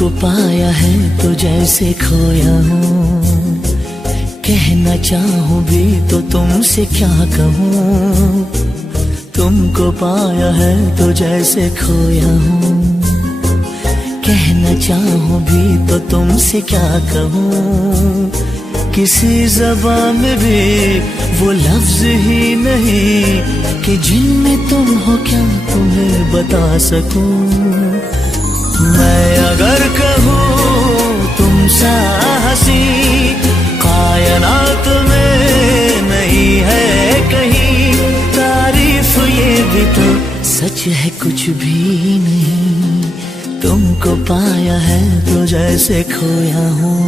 तुमको पाया है तो जैसे खोया हूँ, कहना चाहूँ भी तो तुमसे क्या कहूँ। तुमको पाया है तो जैसे खोया हूँ, कहना चाहूँ भी तो तुमसे क्या कहूँ। किसी ज़बान में भी वो लफ्ज़ ही नहीं कि जिनमें तुम हो क्या तुम्हें बता सकूं। मैं अगर कहूँ तुम सा हंसी कायनात में नहीं है कहीं, तारीफ ये भी तो सच है कुछ भी नहीं। तुमको पाया है तो जैसे खोया हूँ।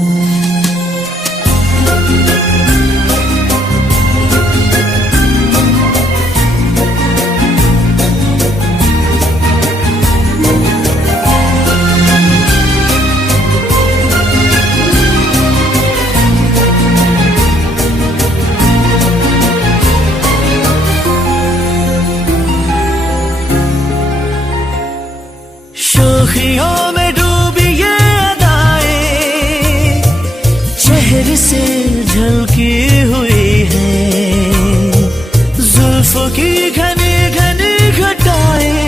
शोखियों में डूबी ये अदाएं चेहरे से झलकी हुई है, जुल्फों की घनी घनी घटाएं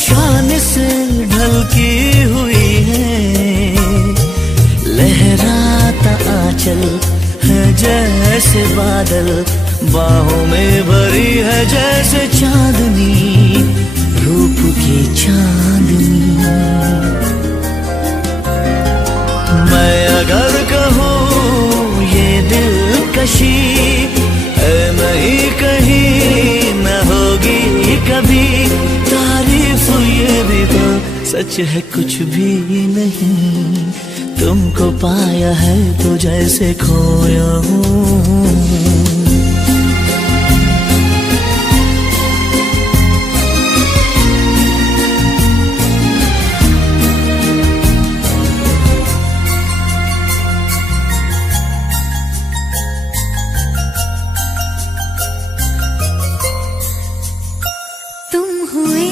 शान से ढलकी हुई है। लहराता आंचल है जैसे बादल, बाहों में भरी है जैसे चांदनी, रूप की चांदनी। मैं अगर कहूँ ये दिलकशी है नहीं कहीं न होगी कभी, तारीफ ये भी तो सच है कुछ भी नहीं। तुमको पाया है तो जैसे खोया हूँ। तुम हुए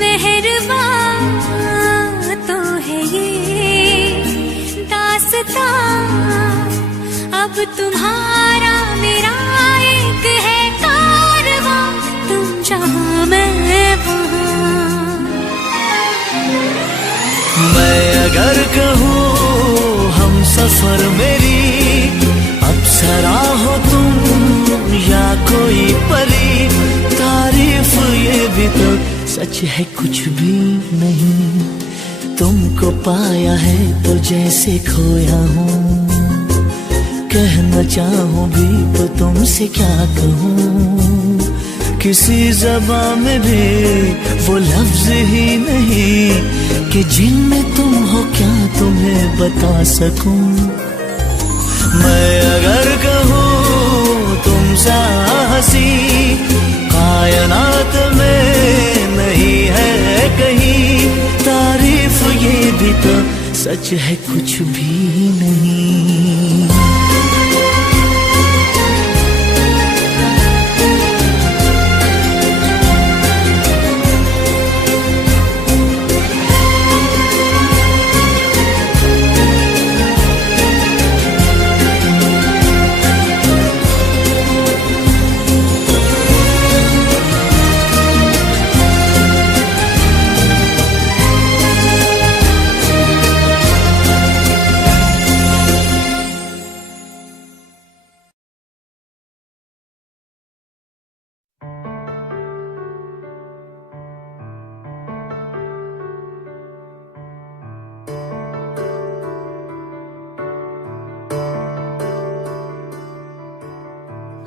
मेहरबान तो है ये दास्तां, अब तुम्हारा मेरा एक है कारवां, तुम जहां मैं वहां। मैं अगर कहूँ हम सफर मेरी अप्सरा हो तुम या कोई परी, तारीफ ये भी तो सच है कुछ भी नहीं। तुमको पाया है तो जैसे खोया हूँ, कहना चाहूँ भी तो तुमसे क्या कहूँ। किसी ज़बान में भी वो लफ्ज़ ही नहीं कि जिनमें तुम हो क्या तुम्हें बता सकूं। मैं अगर कहूँ तुम सा हंसी कायनात में नहीं है कहीं, तारीफ ये भी तो सच है कुछ भी नहीं।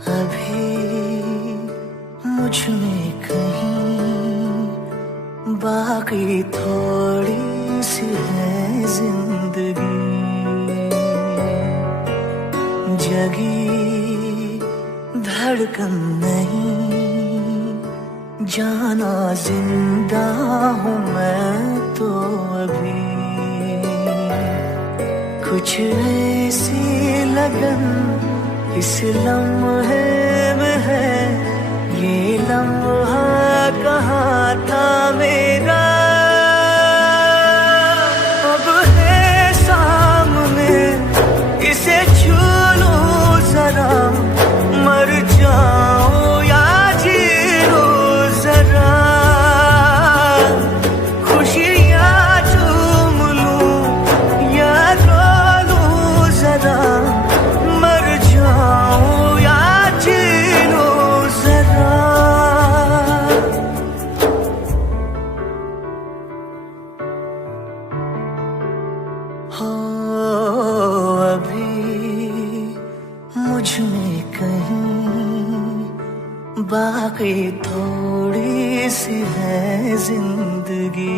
अभी मुझ में कहीं बाकी थोड़ी सी है जिंदगी, जगी धड़कन नहीं जाना जिंदा हूँ मैं तो कुछ ऐसी लगन इस लम्हे में है, ये लम्हा कहाँ था मेरा, अब है सामने इसे छू लूं जरा, मर जाऊं या जी लूं जरा, खुशियाँ चूम लूं या रो लूं जरा, मर जाऊं या जी लूं जरा। हो अभी मुझ में कहीं बाकी थोड़ी सी है जिंदगी।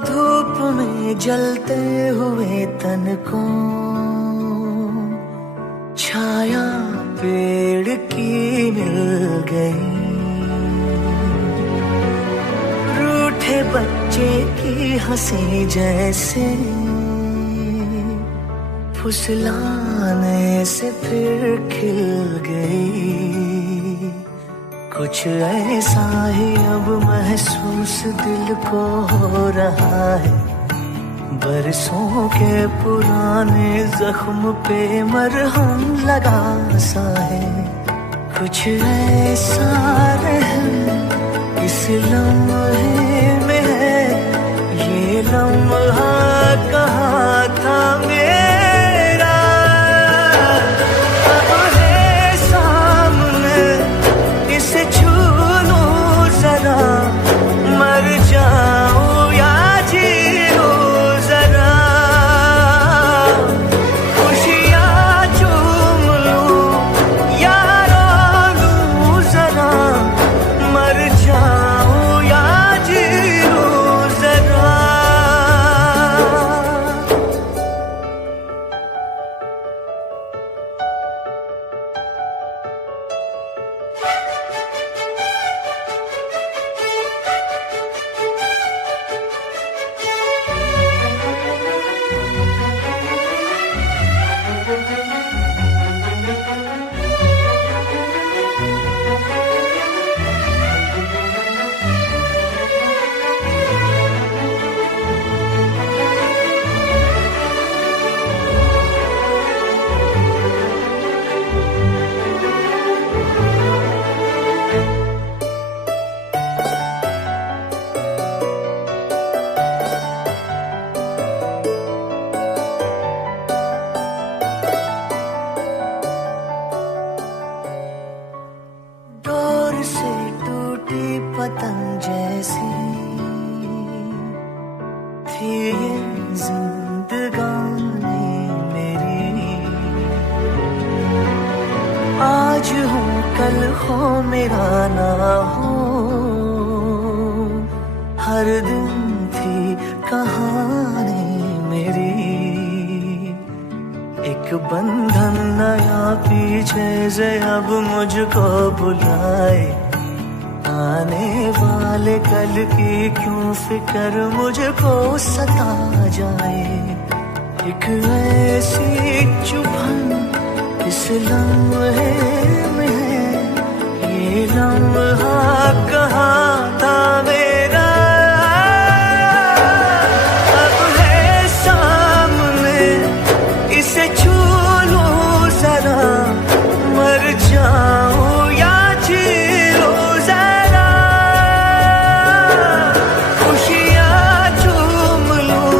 धूप में जलते हुए तन को छाया पेड़ की मिल गई, रूठे बच्चे की हंसी जैसे फुसलाने से फिर खिल गई। कुछ ऐसा ही अब महसूस दिल को हो रहा है, बरसों के पुराने जख्म पे मरहम लगा सा है। कुछ ऐसा रहम इस लम्हे में है, ये लम्हा कहाँ था मेरा, अब है सामने इसे छू लूं जरा, मर जाऊं या जी लूं जरा, खुशियाँ चूम लूं या रो लूं जरा, मर जाऊं या जी लूं जरा। से टूटी पतंग जैसी थी ये जिंदगानी मेरी, आज हो कल हो मेरा ना हो, हर दिन थी कहानी मेरी। एक बंधन नया पीछे से अब मुझको बुलाए, आने वाले कल की क्यों फिक्र मुझको सता जाए। एक ऐसी चुभन इस लम्हे में है, ये लम्हा कहाँ था मेरा, अब है सामने इसे छू लूं जरा, मर जाऊं या जी लूं जरा, खुशियाँ चूम लूं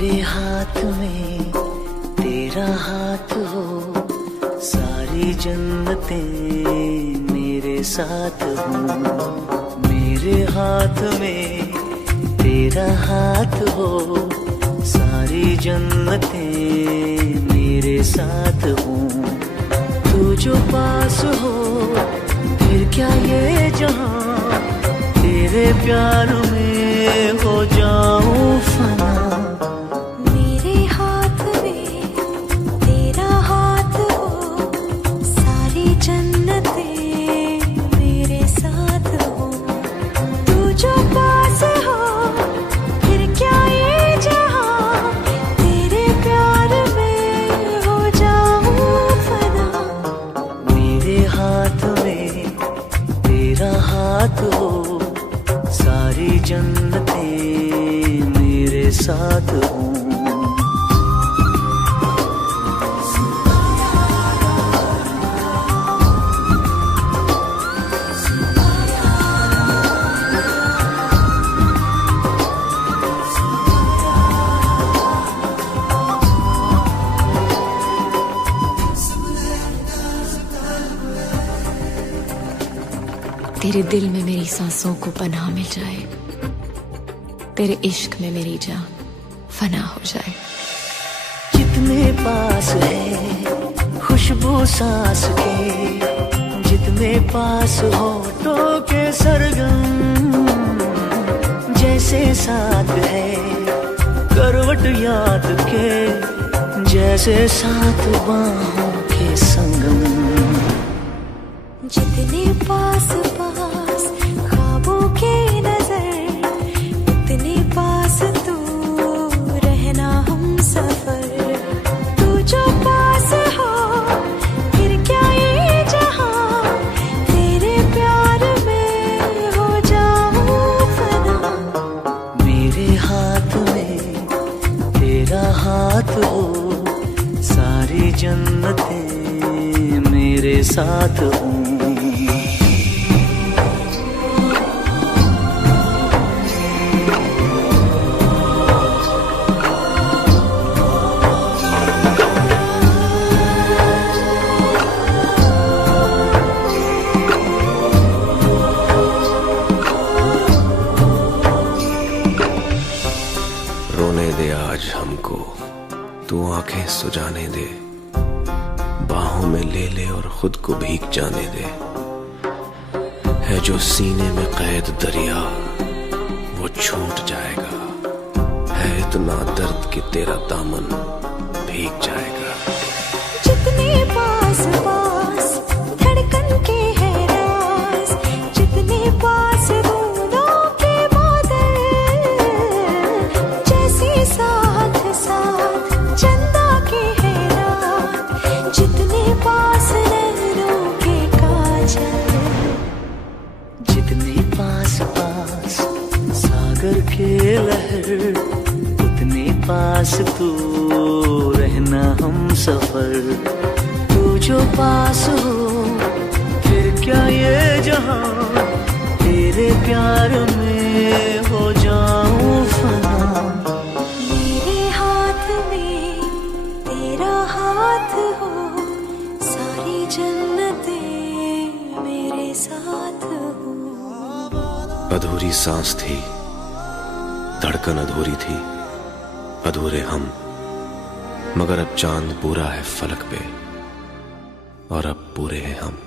मेरे हाथ में तेरा हाथ हो, सारी जन्नतें मेरे साथ हो। मेरे हाथ में तेरा हाथ हो, सारी जन्नतें मेरे साथ हो। तू जो पास हो फिर क्या ये जहां, तेरे प्यार में हो जाऊं फना। मेरे हाथ में तेरा हाथ हो, सारी जन्नतें मेरे साथ हो। तू जो पास हो फिर क्या ये जहां, तेरे प्यार में हो जाऊं फना। मेरे हाथ में तेरा हाथ हो, सारी जन्नतें मेरे साथ हो। तेरे दिल में मेरी सांसों को पनाह मिल जाए, तेरे इश्क में मेरी जान फना हो जाए। जितने पास है खुशबू सांस के, जितने पास होठों के सरगम, जैसे साथ है करवट याद के, जैसे साथ बाहों के संगम। जितने पास पास ख्वाबों के नजर, उतने पास तू रहना हम सफर। तू जो पास हो फिर क्या ये जहां, तेरे प्यार में हो जाऊं फना। मेरे हाथ में तेरा हाथ हो, सारी जन्नतें मेरे साथ हो। हमको तू आंखें सुजाने दे, बाहों में ले ले और खुद को भीग जाने दे। है जो सीने में कैद दरिया वो छूट जाएगा, है इतना दर्द कि तेरा दामन भीग जाएगा। जितने पास पास धड़कन के है राज, जितने पास बूंदों के बादल, जैसे साथ साथ चंदा के है रात, जितने पास नैनों के काजल। जितने पास पास सागर के लहर, उतने पास तू रहना हम सफर। तू जो पास हो फिर क्या ये जहां, तेरे प्यार में हो जाऊं फना। मेरे हाथ में तेरा हाथ हो, सारी जन्नतें मेरे साथ हो। अधूरी सांस थी, धड़कन अधूरी थी, अधूरे हम, मगर अब चांद पूरा है फलक पे और अब पूरे हैं हम।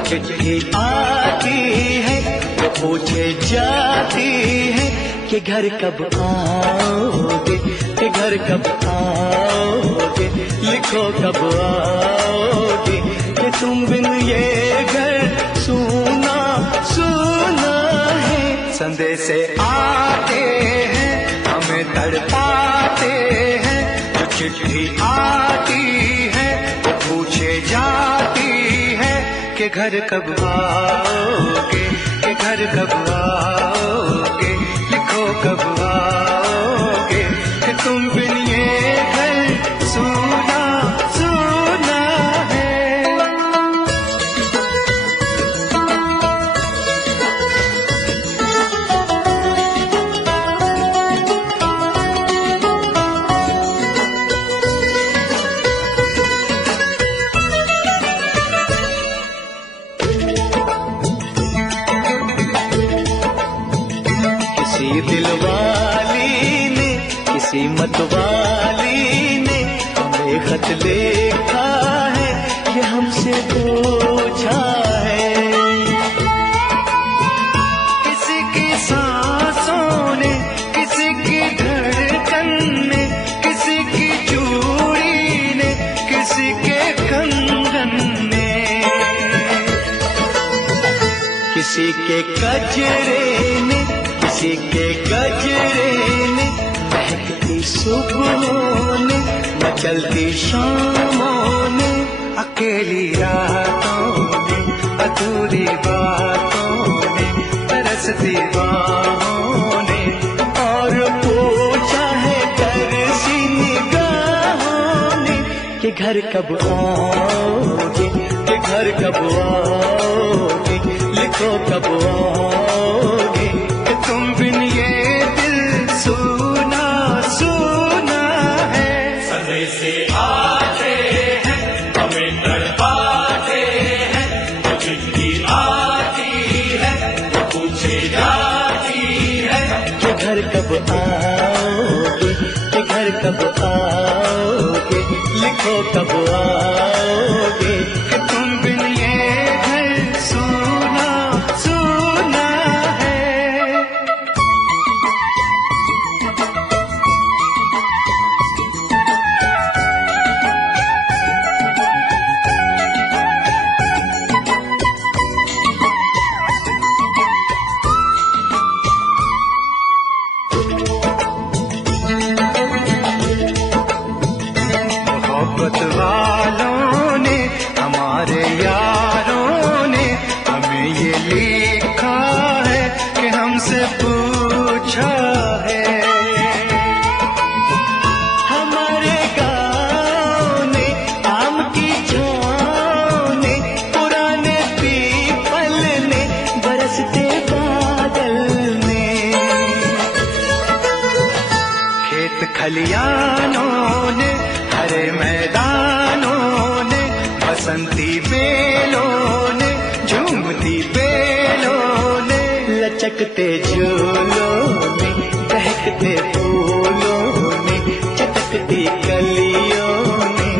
चिट्ठी आती है वो पूछे जाती है कि घर कब आओगे, कि घर कब आओगे, लिखो कब आओगे, कि तुम बिन ये घर सूना सूना है। संदेश आते हैं हमें तड़पाते हैं, जो चिट्ठी आती है वो पूछे जाती है कि घर कब आओगे, कि घर कब आओगे, लिखो कब आओगे, कि तुम बिन ये घर सूना सूना है। किसी दिलवाली ने, किसी मतवाली ने हमें खत लिखा है, ये हमसे पूछा है। किसी की सांसों ने, किसी की धड़कन ने, किसी की चूड़ी ने, किसी के कंगन ने, किसी के कजरे ने, किसी के गजरे ने, महकती सुबहों ने, मचलती शामों ने, अकेली रातों ने, अधूरी बातों ने, तरसती बाहों ने, और पूछा है तरसी निगाहों ने कि घर कब आओगे, कि घर कब आओगे, लिखो कब आओगे, तुम बिन ये दिल सूना सूना है। संदेश आते हैं हमें तड़पाते हैं, वो चिट्ठी आती है वो पूछे जाती है कि घर कब आओगे, कि घर कब आओगे, लिखो कब आओगे, कि तुम बिन ये घर सूना सूना है। मोहब्बत वालों ने, हमारे यारों ने हमें ये लिखा है कि हमसे पूछा है। हमारे गाँव ने, आम की छाँव ने, पुराने पीपल ने, बरसते बादल ने, खेत खलियानों ने, हरे मैदानों ने, बसंती बेलों ने, झूमती बेलों ने, लचकते झूलों ने, दहकते फूलों ने, चटकती कलियों ने,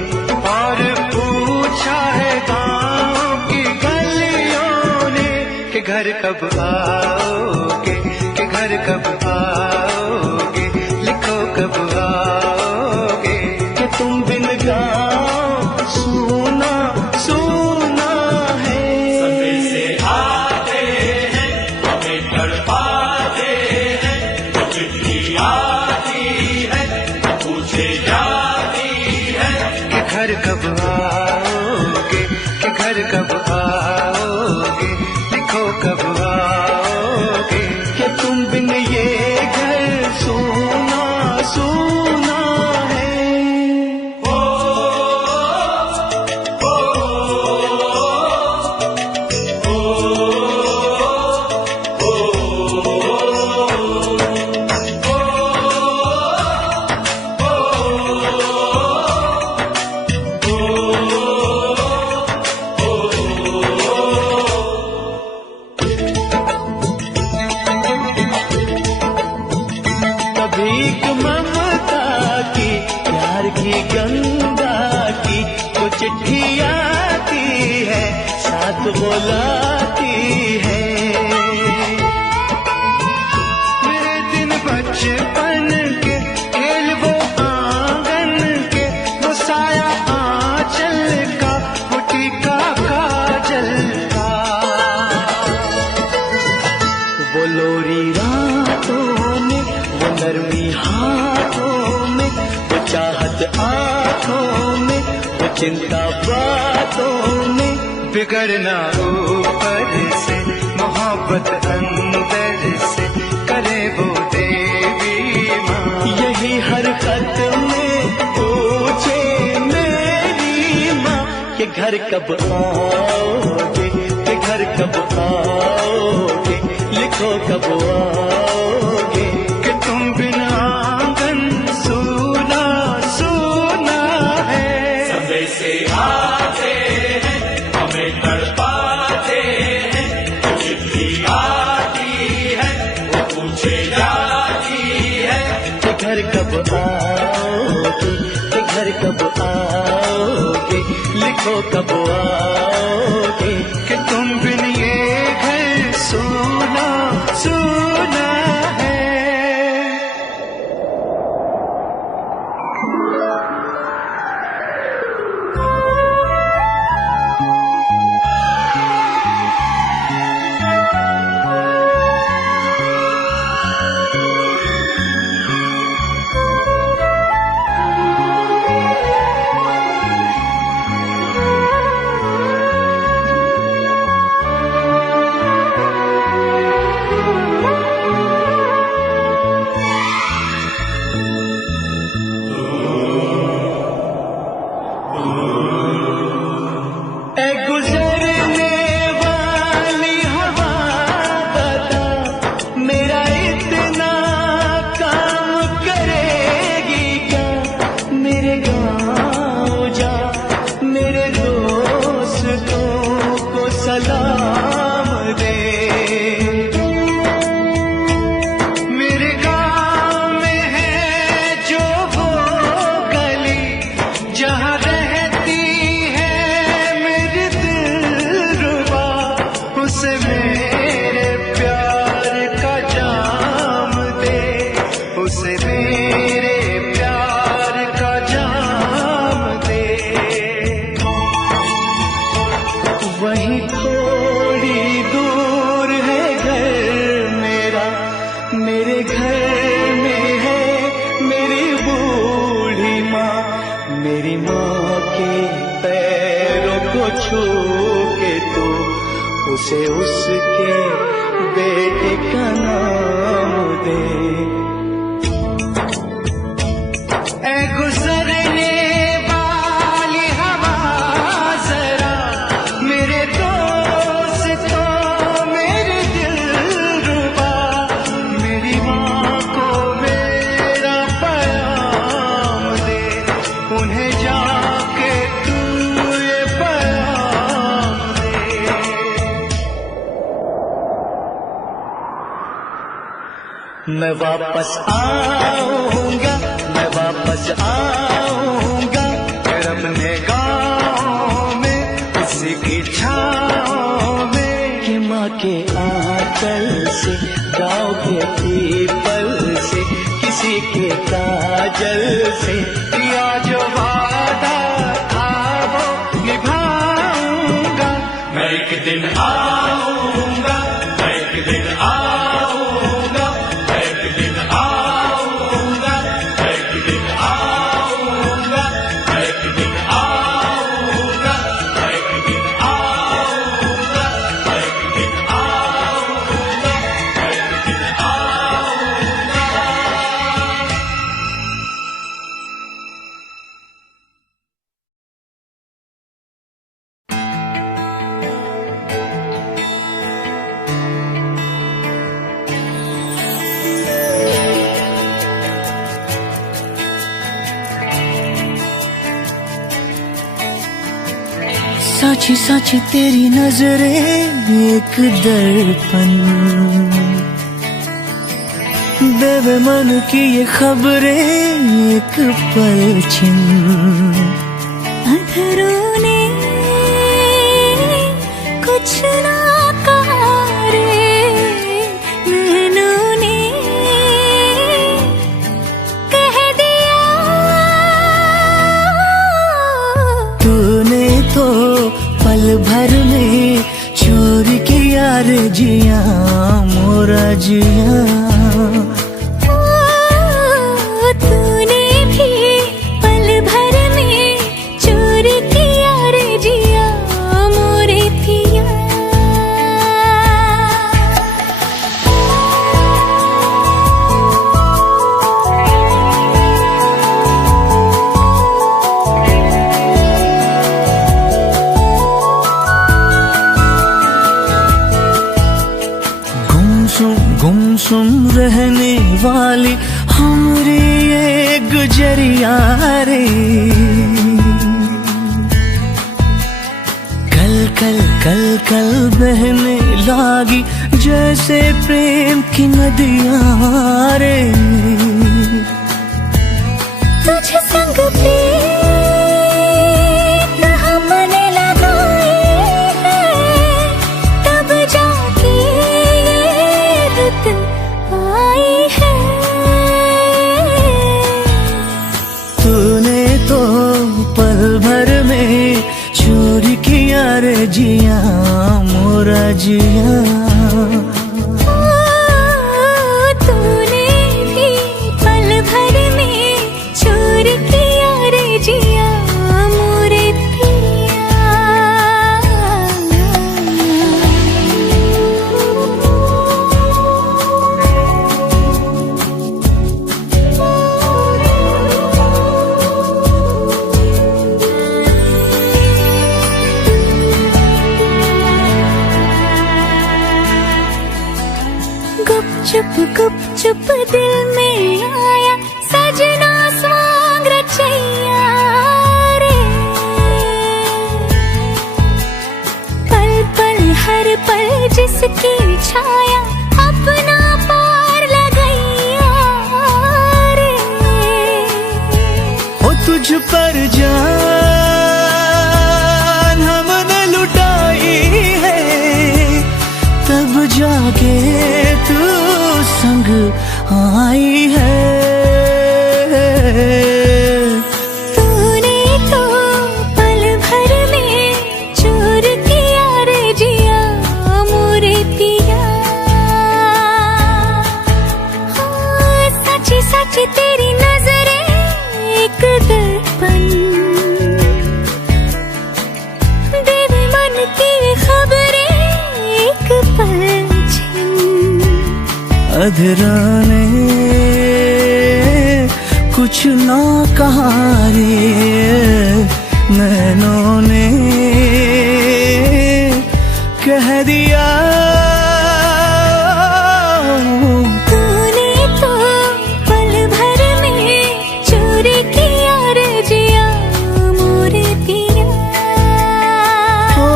और पूछा है गाँव की गलियों ने कि घर कब आओगे, कि घर कब आओगे, लिखो कब आओगे, कि तुम बिन गाँव सूना सूना है। संदेश आते हैं हमें तड़पाते हैं, वो चिट्ठी आती है वो पूछे जाती है कि घर कब आओगे, कि घर कब आओगे, लिखो कब आओगे, कि तुम बिन ये घर सूना सूना है। बुलाती है। मेरे दिन बचपन के खेल वो आंगन के, वो साया आंचल का, वो टीका काजल का, वो लोरी रातों में, वो नरमी हाथों में, वो चाहत आंखों में, वो चिंता बातों में, बिगड़ना ऊपर से, मोहब्बत अंदर से, करे वो देवी माँ। यही हर खत में पूछे मेरी माँ कि घर कब आओगे, कि घर कब आओगे, लिखो कब आओगे, कि तुम बिना आंगन सूना सूना है। समय से आते हैं हमें तड़पाते हैं, वो चिट्ठी आती है वो पूछे जाती है, कि घर कब आओगे, कि घर कब आओगे, लिखो कब आओगे, कि तुम बिन ये घर सूना सूना है। उसे उसके बेटे का नाम दे। ऐ गुजरने वाली हवा जरा मेरे दोस्तों मेरे दिलरुबा, मेरी माँ को मेरा पैगाम दे, उन्हें जाके तू ये पैगाम दे। मैं वापस आऊंगा, मैं वापस आऊंगा, फिर अपने गाँव में उसी की छाँव में, कि माँ के आंचल से, गाँव के पीपल से, किसी के काजल से, किया जो वादा था वो निभाऊंगा। मैं एक दिन आऊंगा, मैं एक दिन आऊंगा, मैं एक दिन आऊंगा, मैं एक दिन आऊंगा, मैं एक दिन आऊंगा, मैं एक दिन आऊंगा, मैं एक दिन आऊंगा, मैं एक दिन आऊंगा। साची साची तेरी नजरें एक दर्पण, बेबे मन की ये खबरें एक पलछिन, अधरों ने कुछ ना कहा रे नैनों ने कह दिया। तूने तो पल भर में चोरी किया रे जिया मोरा जिया। तूने भी पल भर में चोरी किया रे जिया मोरे पिया। गुमसुम रहने वाली हमारी ये गुजरिया रे। कल कल कल कल बहने लागी जैसे प्रेम की नदियां रे। तुझ संग प्रीत हमने लगाए हैं, तब जाके ये रुत आई है। तूने तो पल भर में चोरी किया रे जिया मोरा जिया। तूने भी पल भर में चोरी किया रे जिया मोरे गुप चुप दिल में आया सजना स्वांग रचैया रे। पल पल हर पल जिसकी छाया अपना पार लगैया रे। ओ तुझ पर जान हमने लुटाई है, तब जाके तू संग आई है। तूने तो पल भर में चोर किया रे जिया मोरे पिया। सच सच तेरी नजरें एक दर्पण, देवे मन की खबरें एक पल अधराने कुछ ना कहा रे नैनों ने कह दिया। तूने तो पल भर में चोरी किया रे जिया मोरे पिया। ओ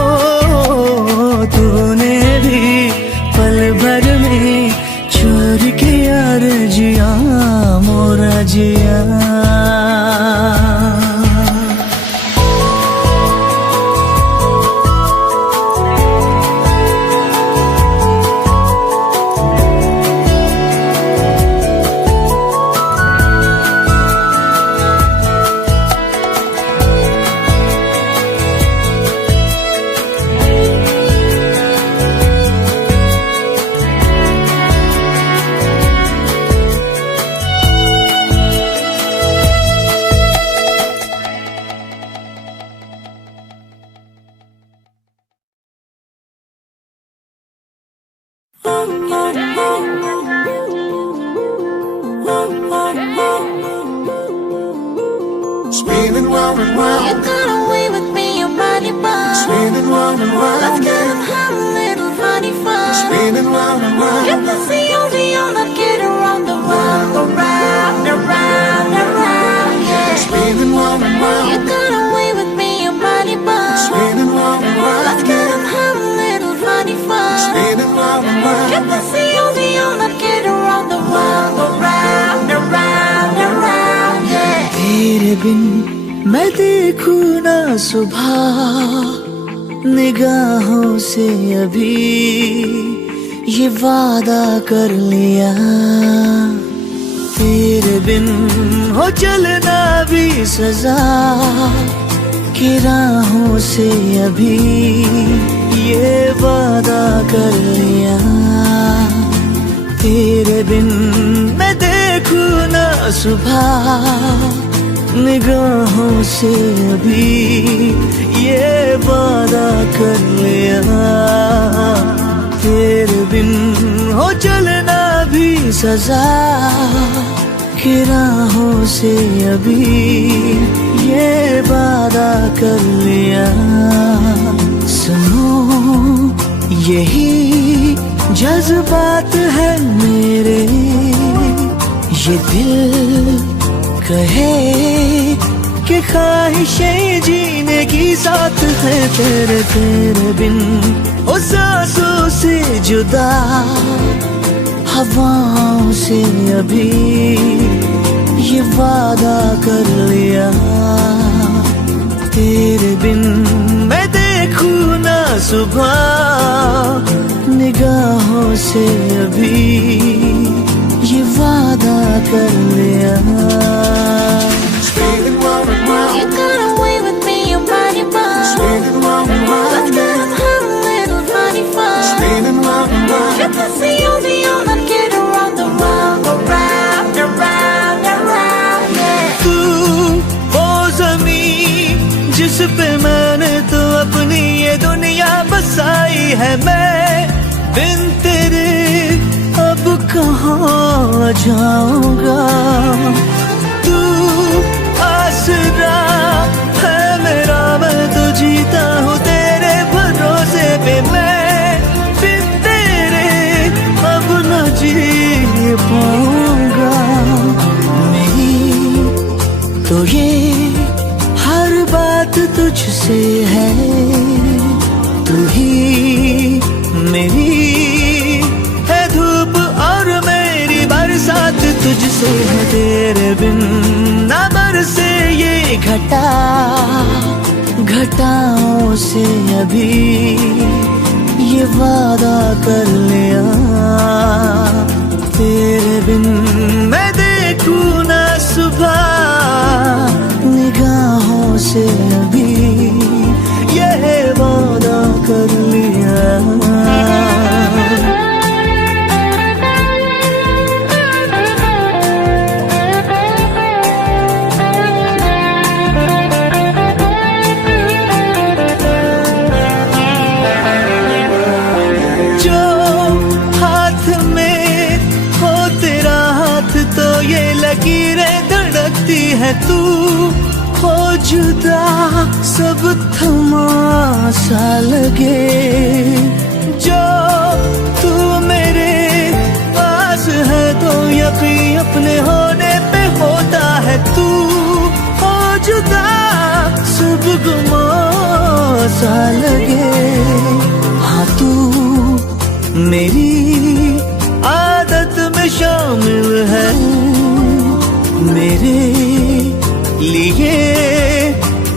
तूने भी पल भर में चोरी किया रे जिया मोरा जिया। Spinning round and round. You got away with me, your body bound. Spinning round and round. Let's get and have a little funny fun. Spinning round and round. Get the COD let's get around the world, around, around, around, yeah. Spinning round and round. You got away with me, your body bound. Spinning round and round. Let's get and have a little funny fun. Spinning round and round. Get the COD let's get around the world, around, around, around, yeah. तेरे बिन मैं देखूं ना सुबह निगाहों से अभी ये वादा कर लिया, तेरे बिन हो चलना भी सजा की राहों से अभी ये वादा कर लिया, तेरे बिन मैं देखूं ना सुबह निगाहों से अभी ये वादा कर लिया, तेरे बिन हो चलना भी सजा की राहों से अभी ये वादा कर लिया। सुनो यही जज्बात है मेरे, ये दिल कहे कि ख्वाहिशें जीने की साथ है तेरे, तेरे बिन ओ सांसों से जुदा हवाओं से अभी ये वादा कर लिया, तेरे बिन मैं देखूं ना सुबह निगाहों से अभी ये वादा कर लिया। Spinning round and round, You got away with me, your body bound. spinning round and Let's round, get and have a little funny fun. spinning round and round. Let us see you the on and get around the round, around, around, around, yeah. तू वो ज़मीन जिस पे मैंने तो अपनी ये दुनिया बसाई है, मैं बिन तेरे अब कहाँ जाऊंगा, तू आसरा है मेरा, मैं तो जीता हूँ तेरे भरोसे पे, मैं बिन तेरे अब न जी पाऊंगा, मेरी तो ये हर बात तुझसे है, तू ही मेरी है धूप और मेरी बरसात तुझसे है, तेरे बिन ना बरसे ये घटा घटाओं से अभी ये वादा कर लिया, तेरे बिन मैं देखूं ना सुबह निगाहों से अभी ये वादा कर लिया। जो हाथ में हो तेरा हाथ तो ये लकीरें धड़कती है, तू हो जुदा सब थमा-सा लगे, जो तू मेरे पास है तो यकीन अपने होने पे होता है, तू हो जुदा सब गुमा-सा लगे, हाँ तू मेरी आदत में शामिल है, मेरे लिए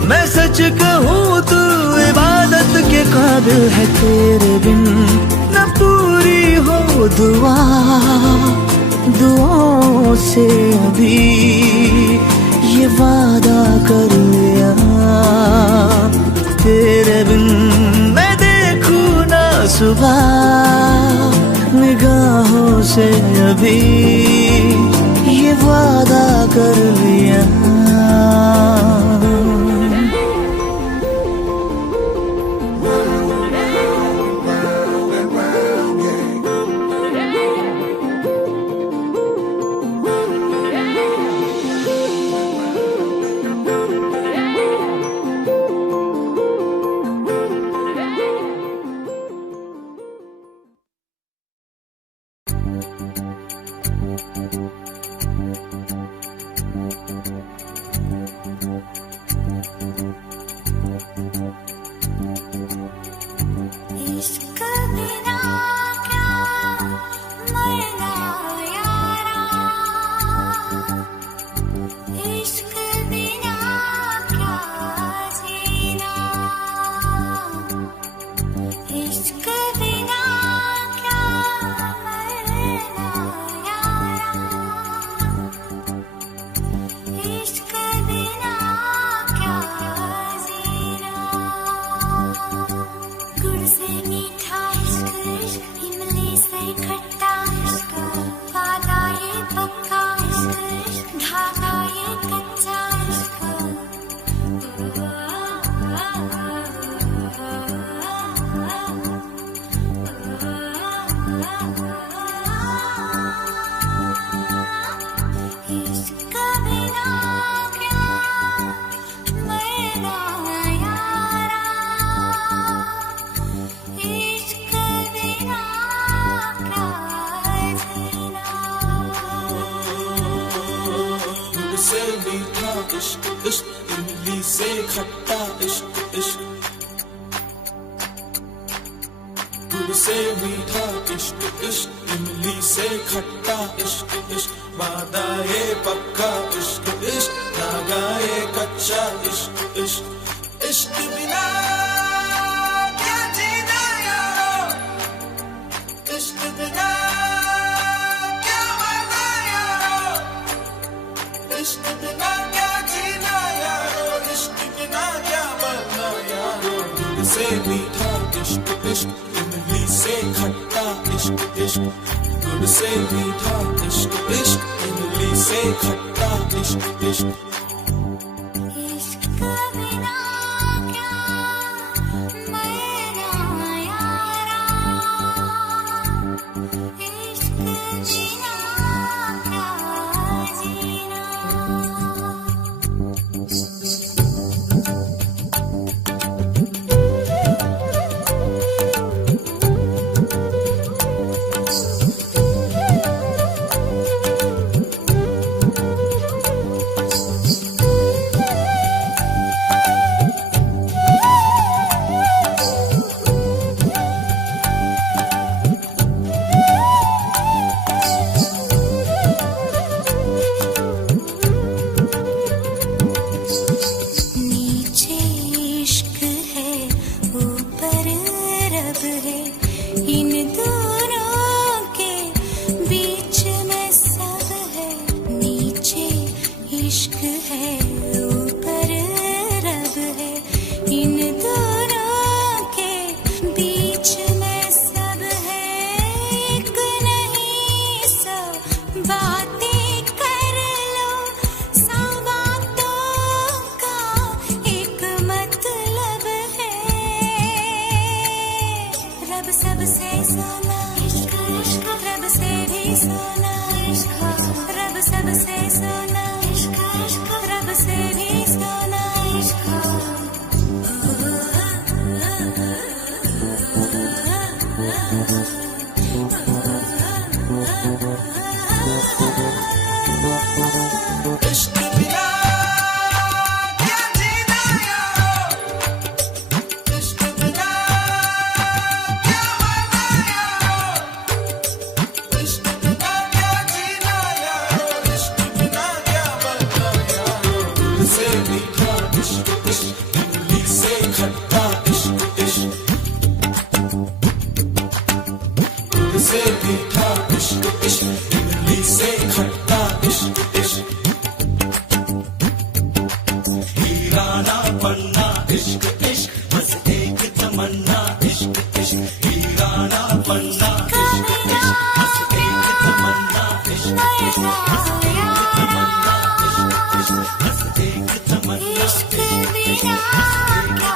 मैं सच कहूँ तू इबादत के काबिल है, तेरे बिन न पूरी हो दुआ, दुआओं से अभी ये वादा कर लिया, तेरे बिन मैं देखूं ना सुबह निगाहों से अभी ये वादा कर लिया। खट्टा इश्क इश्क, गुड़ से मीठा इश्क इश्क, इमली से खट्टा इश्क इश्क, वादा ये पक्का इश्क इश्क, नागा ये कच्चा इश्क इश्क, इश्क बिना क्या जीना यारो, इश्क बिना क्या मरना यारो, इश्क बिना क्या जीना यारो, इश्क बिना क्या मरना यारो, गुड़ से मीठा इश्क इश्क, इमली से खट्टा इश्क इश्क, गुड़ से मीठा इश्क इश्क, इमली से खट्टा इश्क इश्क। इश्क बिना क्या मरना यारा, इश्क बिना क्या जीना। नीचे इश्क है, ऊपर रब है, इन दोनों के बीच में सब है। नीचे इश्क है, ऊपर रब है, इन दोनों के बीच में सब है। एक नहीं सौ बातें कर लो, सौ बातों का एक मतलब है। रब सबसे सोना इश्क इश्क, रब से भी सोना इश्क, रब सबसे सोना इश्क इश्क, रब से भी सोना इश्क। इश्क बिना क्या जीना यारो, इश्क बिना क्या मरना यारो, इश्क बिना क्या जीना यारो, इश्क बिना क्या मरना यारो, गुड़ से मीठा इश्क इश्क, इमली से खट्टा इश्क इश्क, गुड़ से मीठा इश्क इश्क, इमली से खट्टा इश्क इश्क। हीराना पन्ना इश्क इश्क, बस एक तमन्ना इश्क इश्क, हीराना पन्ना इश्क इश्क, बस एक तमन्ना इश्क इश्क, बस एक तमन्ना इश्क इश्क, बस एक तमन्ना इश्क बिना क्या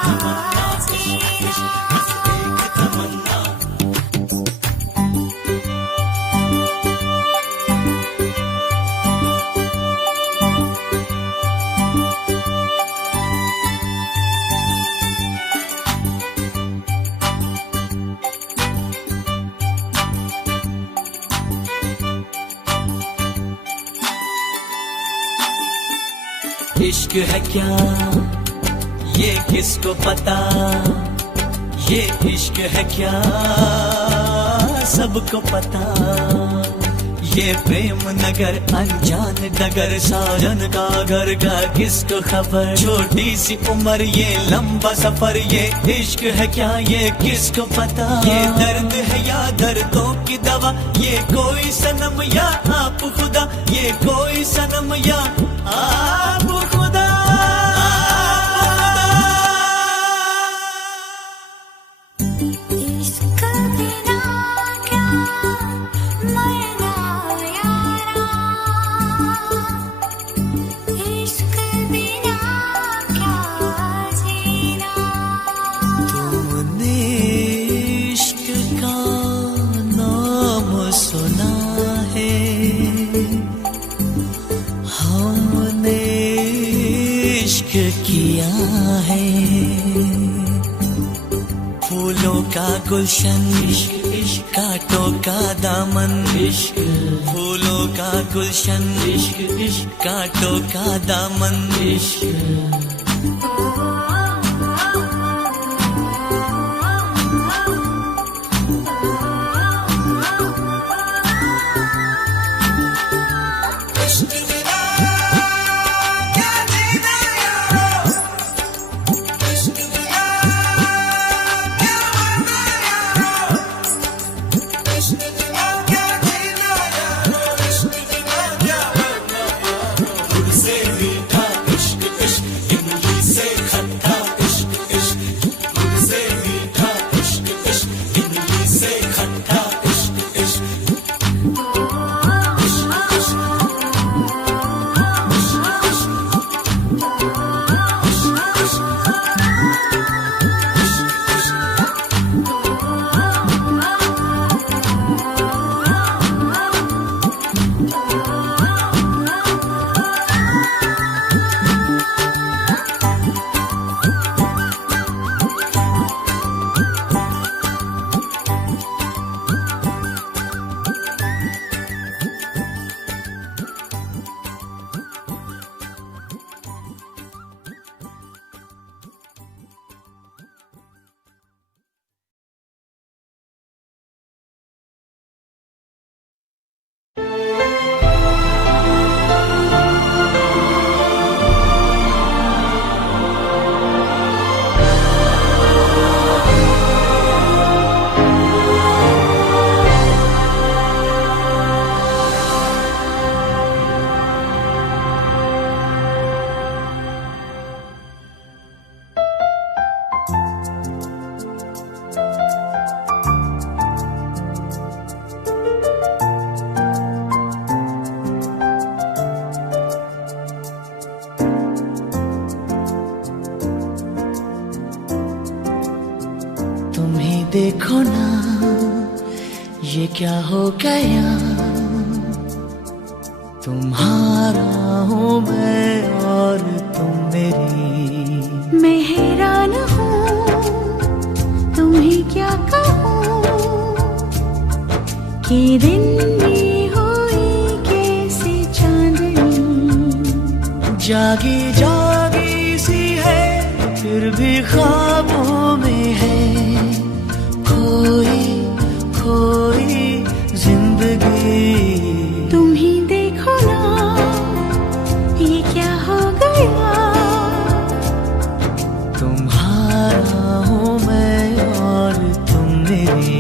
जीना। बस एक तमन्ना। इश्क है क्या ये किसको पता, ये इश्क है क्या सबको पता। ये प्रेम नगर अनजान डगर, साजन का घर का किसको खबर। छोटी सी उम्र ये लंबा सफर, ये इश्क है क्या ये किसको पता। ये दर्द है या दर्दों की दवा, ये कोई सनम या आप खुदा, ये कोई सनम या आप खुदा। इश्क बिना क्या मरना यारा, इश्क बिना क्या जीना। तुमने इश्क का नाम सुना है, हमने इश्क किया है। फूलों का गुलशन इश्क इश्क, कांटों का दामन इश्क, फूलों का गुलशन इश्क इश्क, कांटों का दामन इश्क। देखो ना ये क्या हो गया, तुम्हारा हूँ मैं और तुम मेरी। मैं हैरान हूँ तुम्हें क्या कहूँ कि दिन में हुई कैसे चांदनी। जागी जागी सी है फिर भी ख्वाबों में है, खोई खोई जिंदगी। तुम ही देखो ना ये क्या हो गया, तुम्हारा हूँ मैं और तुम मेरी।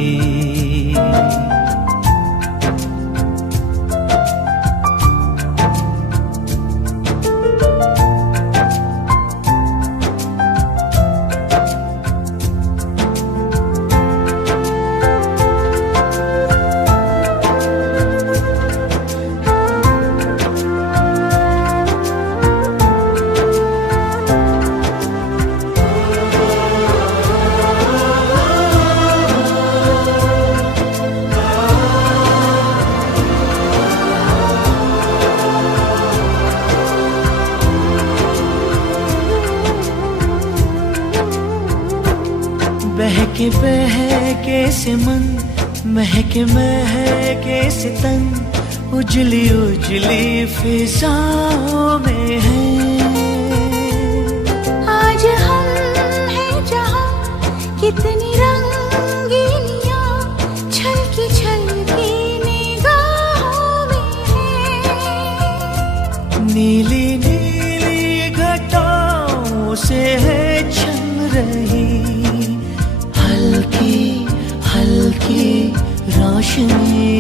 बहके बहके से मन, महके महके से तन, उजली उजली फिजाओं में है। आज हम हैं जहाँ कितनी रंगीनियाँ छलकी छलकी निगाहों में है। नीली नीली घटाओं से है छन रही हल्की हल्की रोशनी।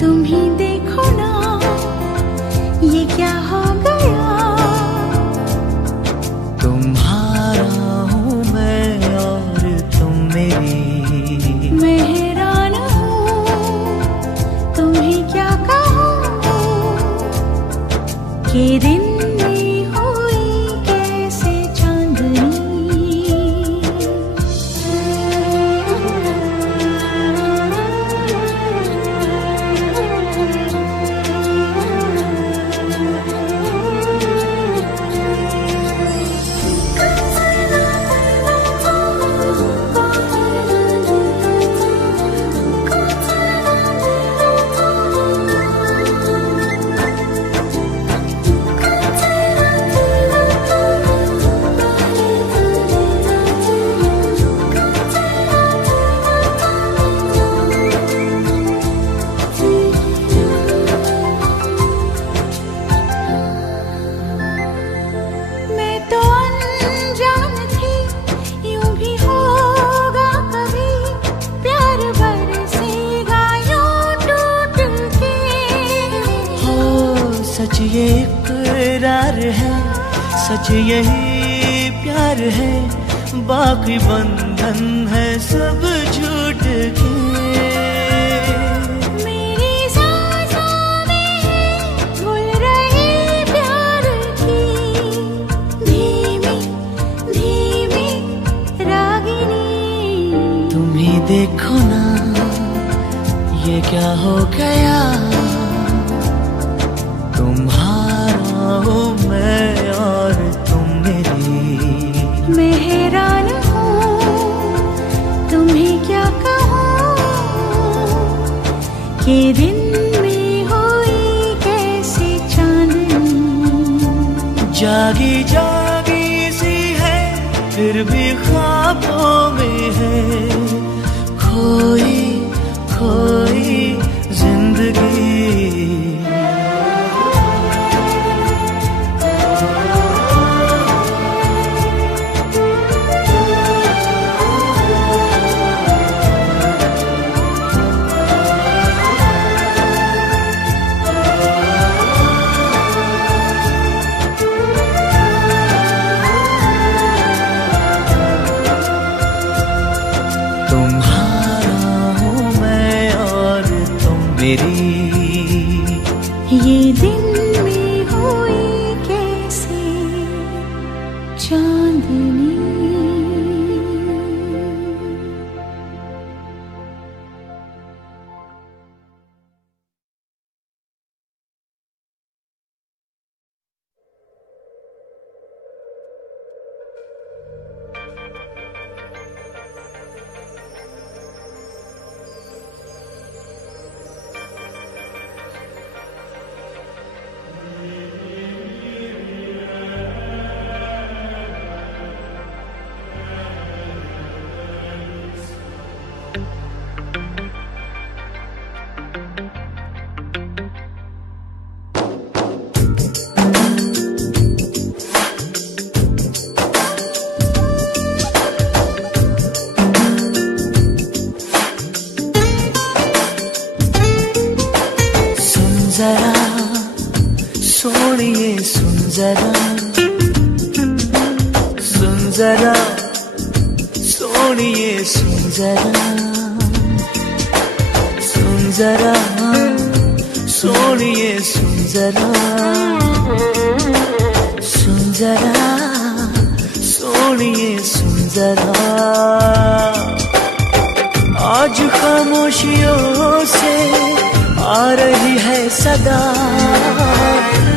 तुम ही देखो ना ये क्या हो गया, तुम्हारा हूँ मैं और तुम मेरी। मैं हैरान हूँ तुम्हें क्या कहूँ कि दिन में हुई कैसे चांदनी। सच ये इकरार है, सच यही प्यार है, बाकी बंधन है सब झूठ के। मेरी सांसों में है घुल रही प्यार की धीमी धीमी रागिनी। तुम ही देखो ना ये क्या हो गया, तुम्हारा हूँ मैं और तुम मेरी। मैं हैरान हूँ तुम्हें क्या कहूँ कि दिन में हुई कैसी चांदनी। जागी जागी सी है फिर भी ख्वाबों में है, खोई खोई जिंदगी। ये दिन में हुई कैसी चांदनी। जरा सोनिए सुन जरा, सुन जरा सोनिए सुन जरा, सुन जरा सोनिए सुन जरा, सुन जरा सोनिए सुन जरा। आज खामोशियों से आ रही है सदा,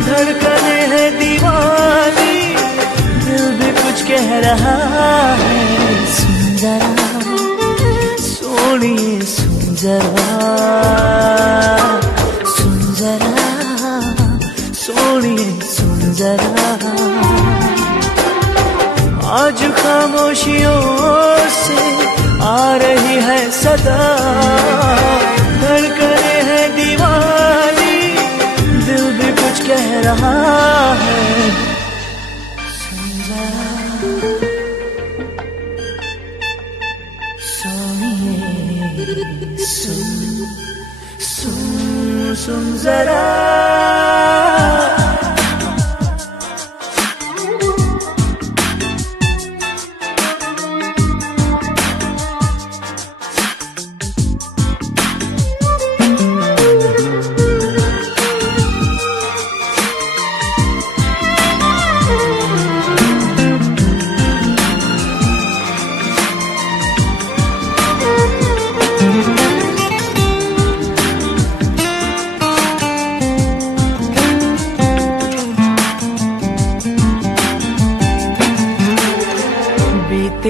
धड़कने है दीवानी, दिल भी कुछ कह रहा है। सुन जरा सोनिए सुन जरा, सुन जरा सोनिए सुन जरा। आज खामोशियों से आ रही है सदा, धड़कने है दीवानी, दिल भी कुछ कह रहा है। सुन जरा सोनिए सुन, सुन सुन जरा।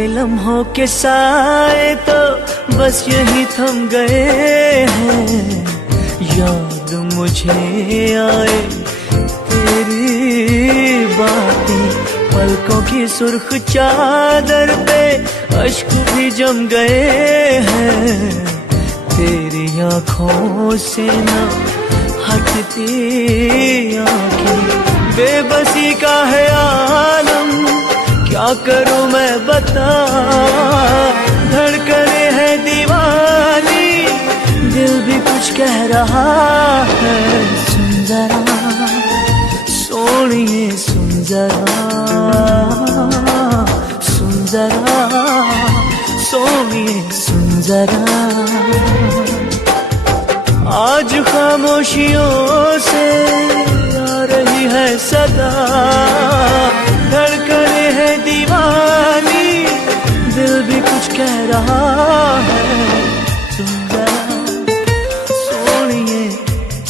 लम्हों के साए तो बस यही थम गए हैं, याद मुझे आए तेरी बातें, पलकों की सुर्ख चादर पे अश्क भी जम गए हैं, तेरी आँखों से ना हटती आँखें, बेबसी का है आलम, क्या करूं मैं बता, धड़कने है दीवानी, दिल भी कुछ कह रहा है। सुन जरा जरा, सुन जरा, सोनिए सुन जरा। आज खामोशियों से आ रही है सदा, धड़कने है दीवानी, दिल भी कुछ कह रहा है। सुन जरा, सोनिए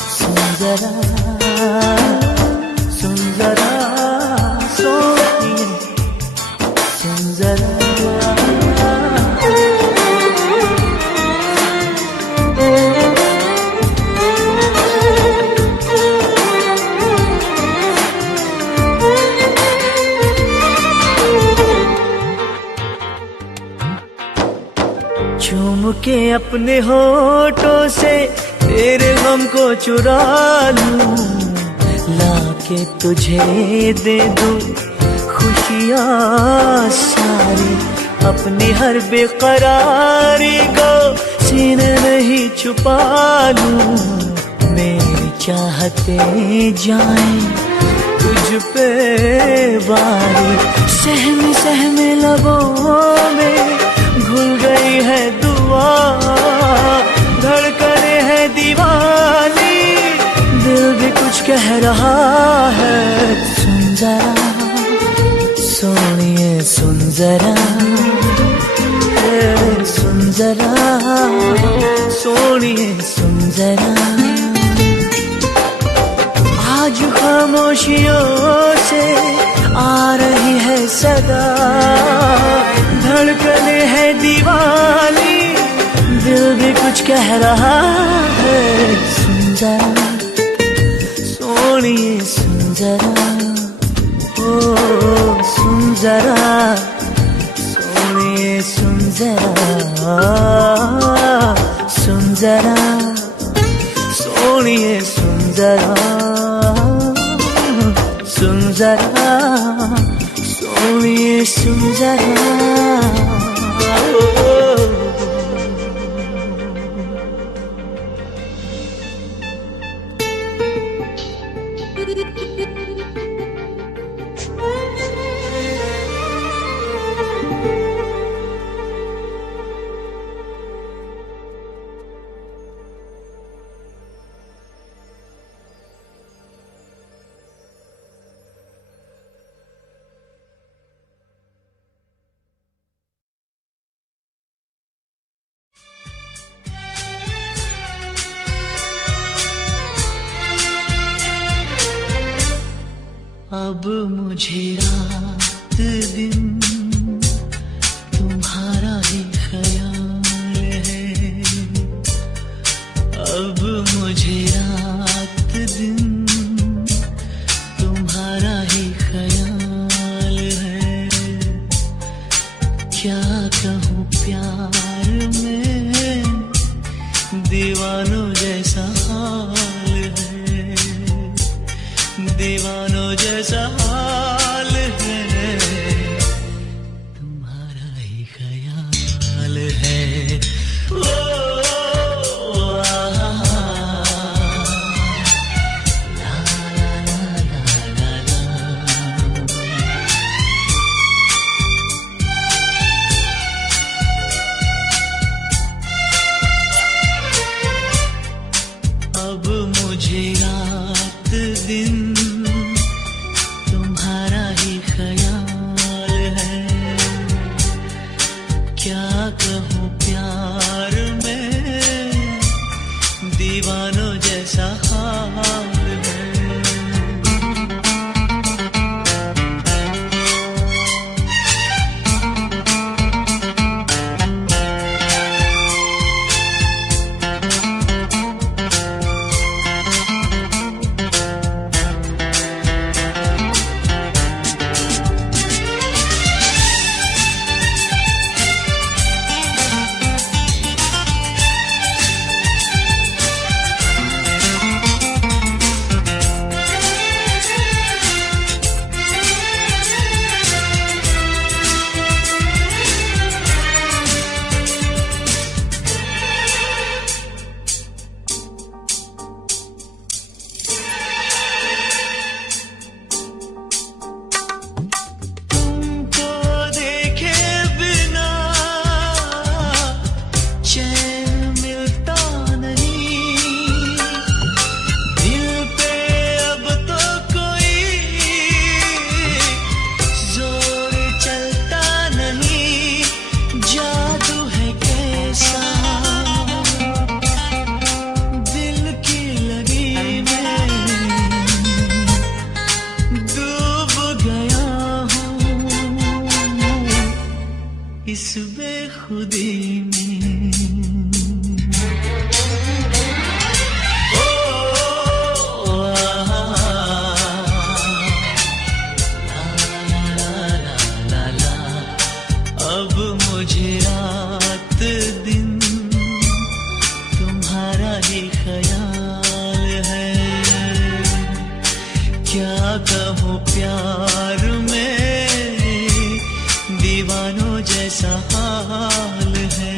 सुन जरा, सुन जरा, सोनिए सुन जरा। चूम के अपने होठों से तेरे गम को चुरा लूं, लाके तुझे दे दूं खुशियाँ सारी, अपनी हर बेकरारी को सीने में ही छुपा लूं। मेरी चाहते जाएं तुझ पे बारी, सहमे सहमे लबों में घुल गई है दुआ, धड़कने है दीवानी, दिल भी कुछ कह रहा है। सुन जरा, सोनिए सुन जरा, सुन जरा, सोनिए सुन जरा। आज खामोशियों से आ रही है सदा, धड़कने है दीवानी, दिल भी कुछ कह रहा है। सुन जरा, सोनिए सुन जरा, ओ सुन जरा, सोनिए सुन जरा, सुन जरा, सोनिए सुन जरा, सुन जरा, सोनिए सुन जरा। अब मुझे रात दिन तुम्हारा ही ख्याल है, अब मुझे रात दिन तुम्हारा ही ख्याल है। क्या कहूँ प्यार में दीवानों जैसा हाल है, दीवानों जैसा हाल है, तुम्हारा ही ख्याल है। ओ, ला ला ला ला ला ला। कहूँ प्यार में दीवानों जैसा हाल है।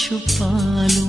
छुपा लूं।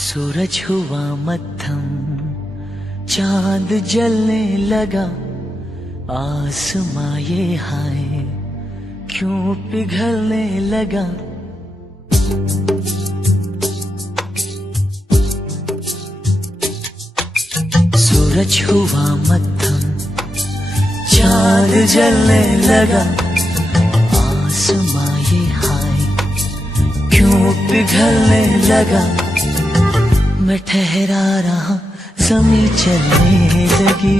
सूरज हुआ मद्धम, चांद जलने लगा, आसमां ये हाय क्यों पिघलने लगा। सूरज हुआ मद्धम, चांद जलने लगा, आसमां ये हाय क्यों पिघलने लगा। मैं ठहरा रहा, ज़मीं चलने लगी,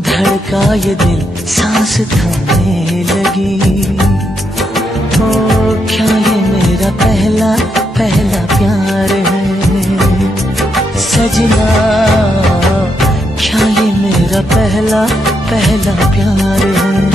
धड़का ये दिल, सांस थमने लगी। ओ क्या ये मेरा पहला पहला प्यार है सजना, क्या ये मेरा पहला पहला प्यार है।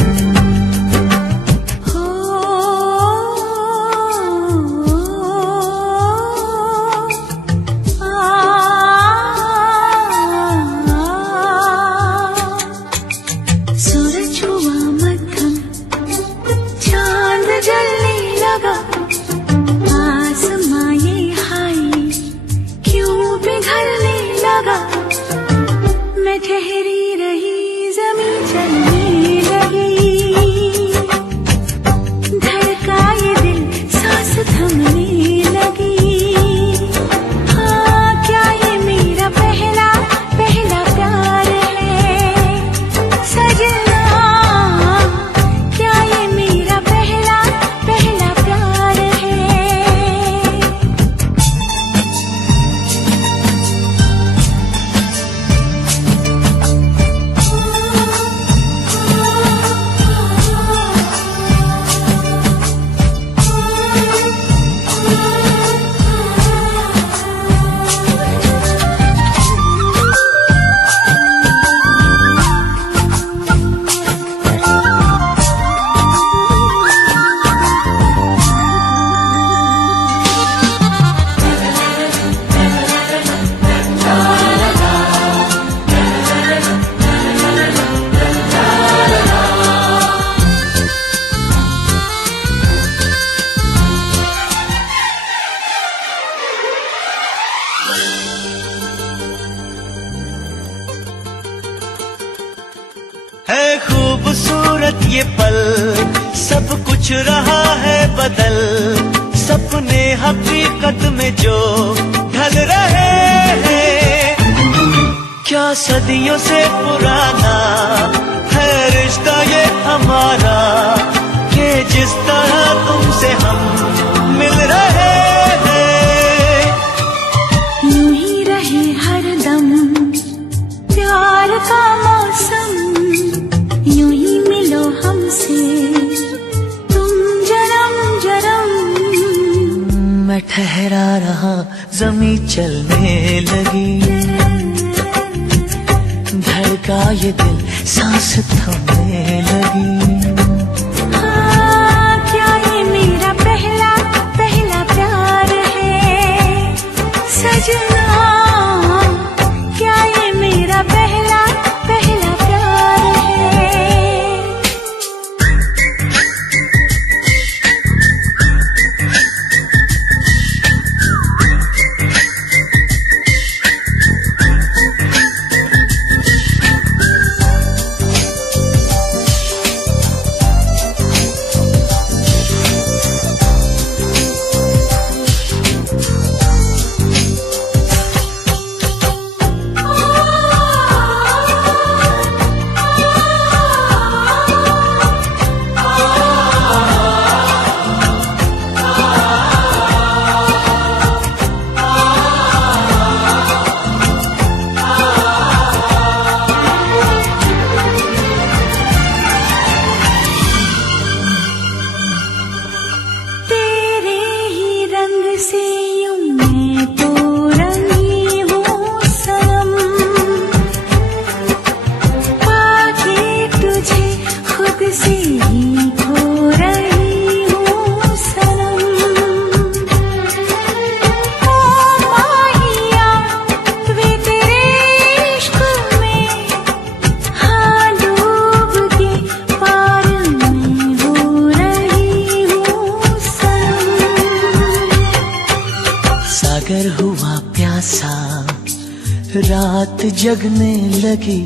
मैं ठहरी रही, ज़मीं चलने है खूबसूरत ये पल, सब कुछ रहा है बदल, सपने हकीकत में जो ढल रहे हैं। क्या सदियों से पुराना है रिश्ता ये हमारा, कि जिस तरह तुमसे हम मिल रहे हैं। यूं ही रहे हरदम प्यार का मौसम, यूं ही मिलो हमसे तुम जरम जरम। मैं ठहरा रहा जमी चलने लगी, धड़का ये दिल सांस थमने लगी। हाँ, क्या ये मेरा पहला पहला प्यार है सजना, क्या ये मेरा पहला पहला प्यार है। सागर हुआ प्यासा, रात जगने लगी,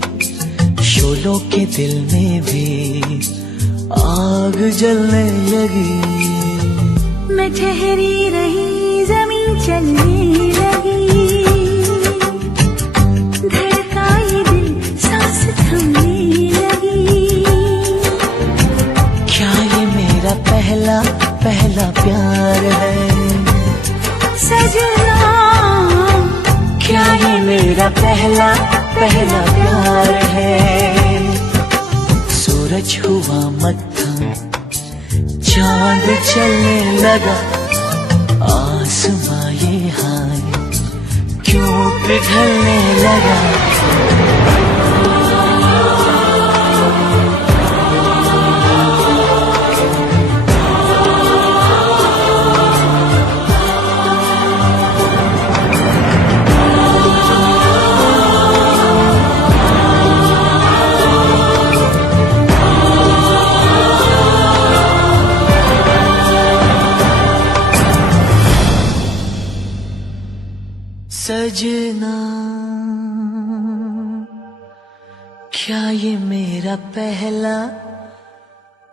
शोलों के दिल में भी आग जलने लगी। मैं ठहरी रही जमीन चलने लगी, धड़का ये दिल सांस थमने लगी। क्या ये मेरा पहला पहला प्यार है सजना, क्या ये मेरा पहला पहला प्यार है। सूरज हुआ मत्थम, चांद चलने लगा, आसमां ये हाय क्यों पिघलने लगा। सजना, क्या ये मेरा पहला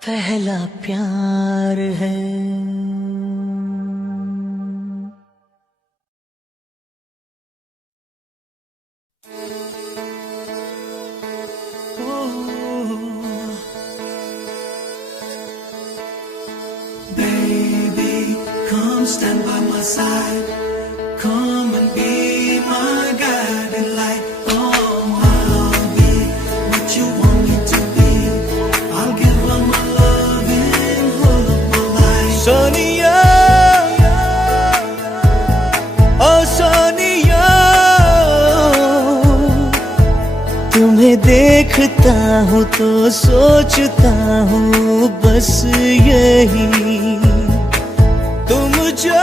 पहला प्यार है। Baby, come stand by my side. Come and be my guiding light. Oh, I'll be what you want me to be. I'll give all my love and whole of my life. Sonia, ओ सोनिया, तुम्हें देखता हूँ तो सोचता हूँ बस यही, तुम जो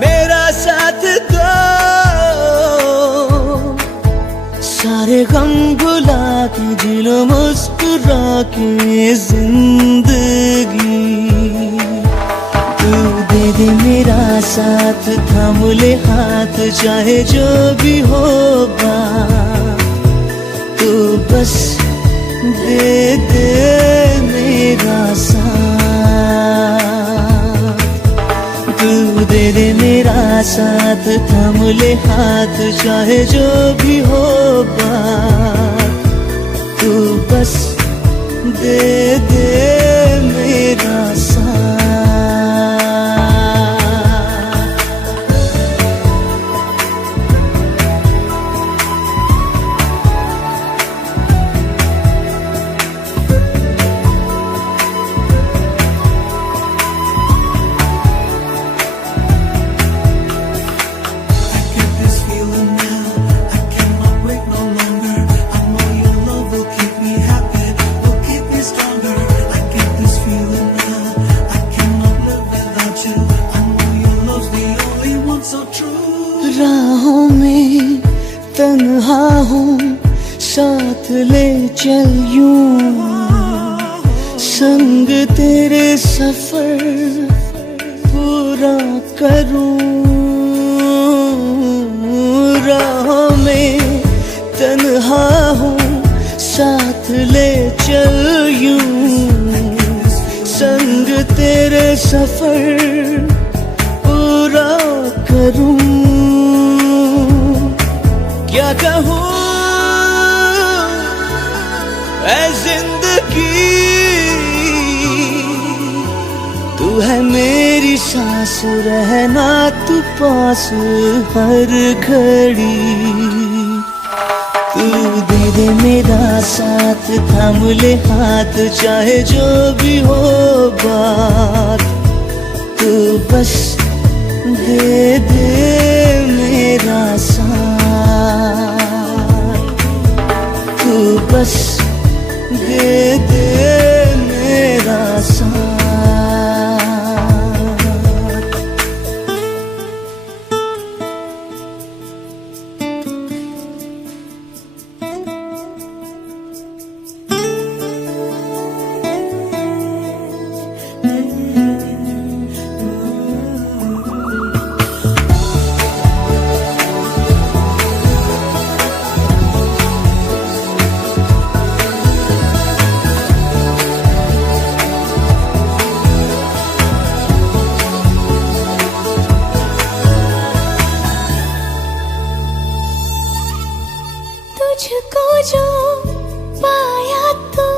मेरा साथ दो, सारे गम भुला के जी लो मुस्कुरा के जिंदगी। तू दे दे मेरा साथ, थाम ले हाथ, चाहे जो भी होगा, तू बस दे दे मेरा साथ। तू दे दे मेरा साथ, थाम ले हाथ, चाहे जो भी होगा, तू बस दे दे मेरा साथ। राहों में तन्हा हूँ, साथ ले चल यूं, संग तेरे सफर पूरा करूं। राहों में तन्हा हूँ, साथ ले चल यूं, संग तेरे सफर पूरा करूं। क्या कहूँ ऐ जिंदगी, तू है मेरी सांस, रहना तू पास हर घड़ी। तू दे दे मेरा साथ, थाम ले हाथ, चाहे जो भी हो बात, तू बस दे दे मेरा साथ। तू बस दे दे मेरा साथ। तुझको जो पाया तो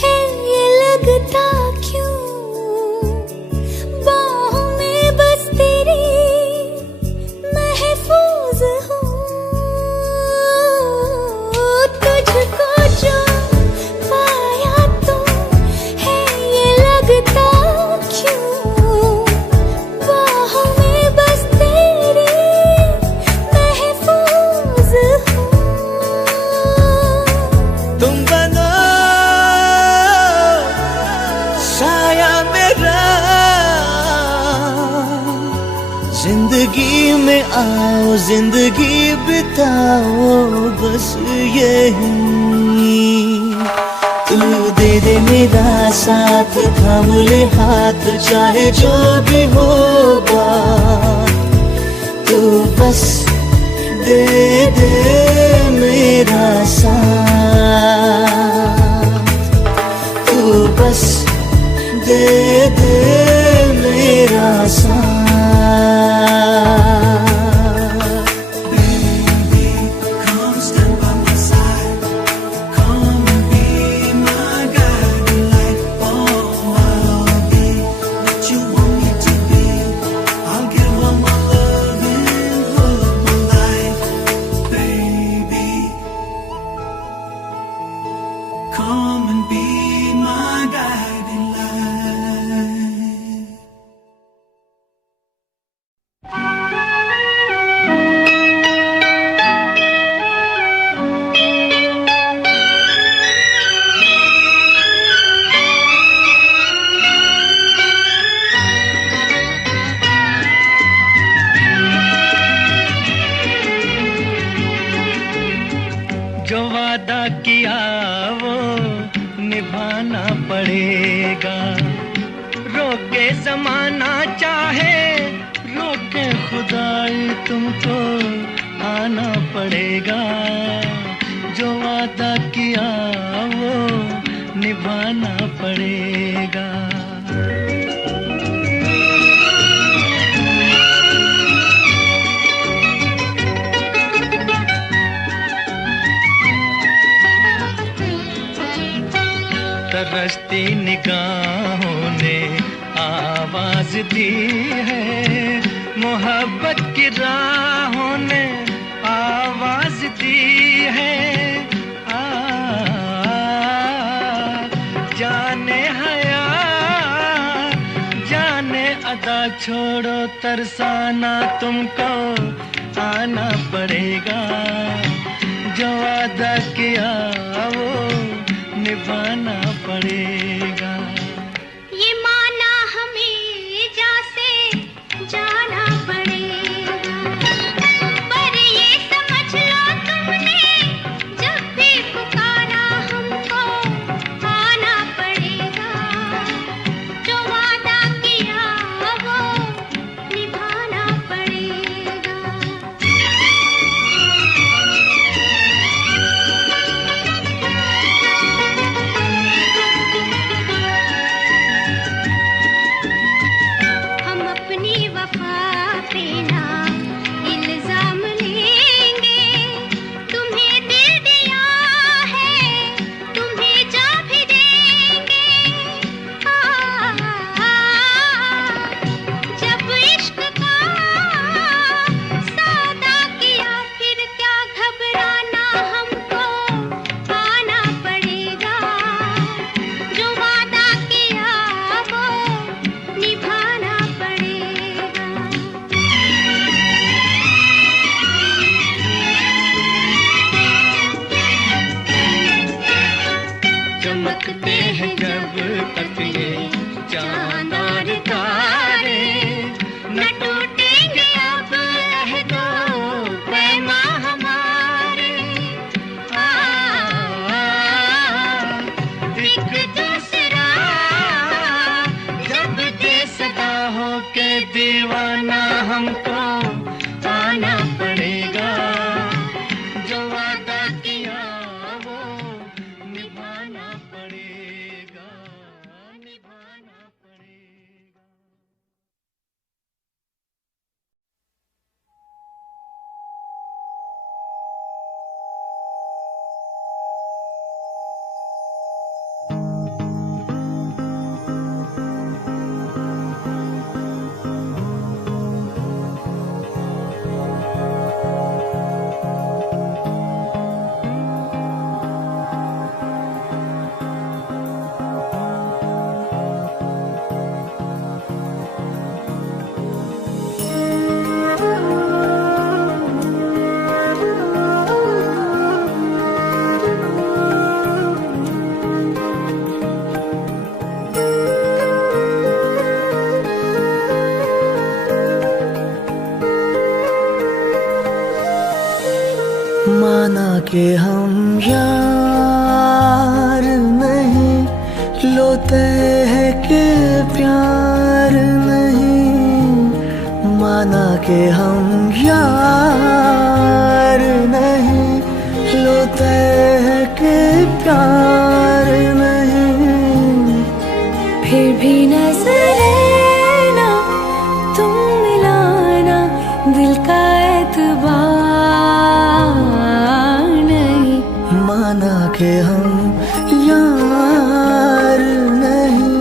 है ये लगता क्यों, बाहों में बस तेरी महफूज हूँ। तुझको जो पाया तो है ये लगता क्यों, बाहों में बस तेरी महफूज हूँ। तुम बनो साया मेरा, जिंदगी में आओ, जिंदगी बिताओ बस यही। तू दे दे मेरा साथ, थाम ले हाथ, चाहे जो भी होगा, तू बस दे दे मेरा साथ। तू बस दे दे मेरा साथ। Come and be my guide. के खुदाई तुमको आना पड़ेगा, जो वादा किया वो निभाना पड़ेगा। तरसती निगाहों ने आवाज दी है, मोहब्बत की राहों ने आवाज दी है। जाने हया जाने अदा छोड़ो तरसाना तुमको आना पड़ेगा, जो वादा किया वो निभाना पड़ेगा। ये माना हमें जैसे जाना पड़ेगा, पर ये समझ लो तुमने जब भी पुकारा हमको आना पड़ेगा, जो वादा किया वो निभाना पड़ेगा। चमकते हैं जब तक ये चांद और तारे, न टूटेंगे अब अहदो पैमा हमारे। एक दूसरा जब दे सदा हो के दीवाना हमको आना पड़ेगा, जो वादा किया वो निभाना पड़ेगा, निभाना पड़ेगा। माना कि हम यार नहीं, लोते हैं कि प्यार नहीं। माना कि हम यार नहीं, लोते हैं कि प्यार नहीं। फिर भी नजरे ना तुम मिलाना, दिल का एतबार नहीं। माना कि हम यार नहीं।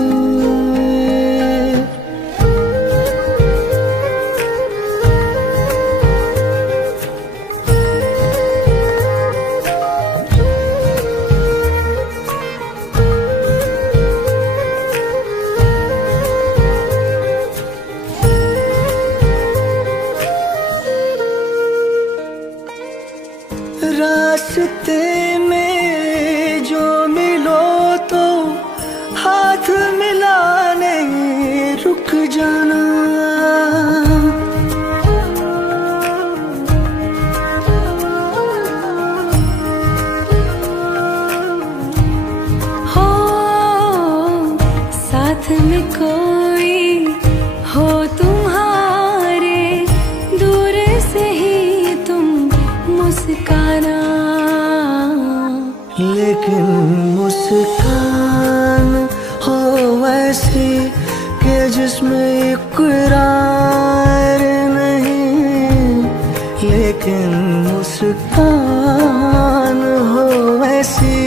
लेकिन मुस्कान हो ऐसी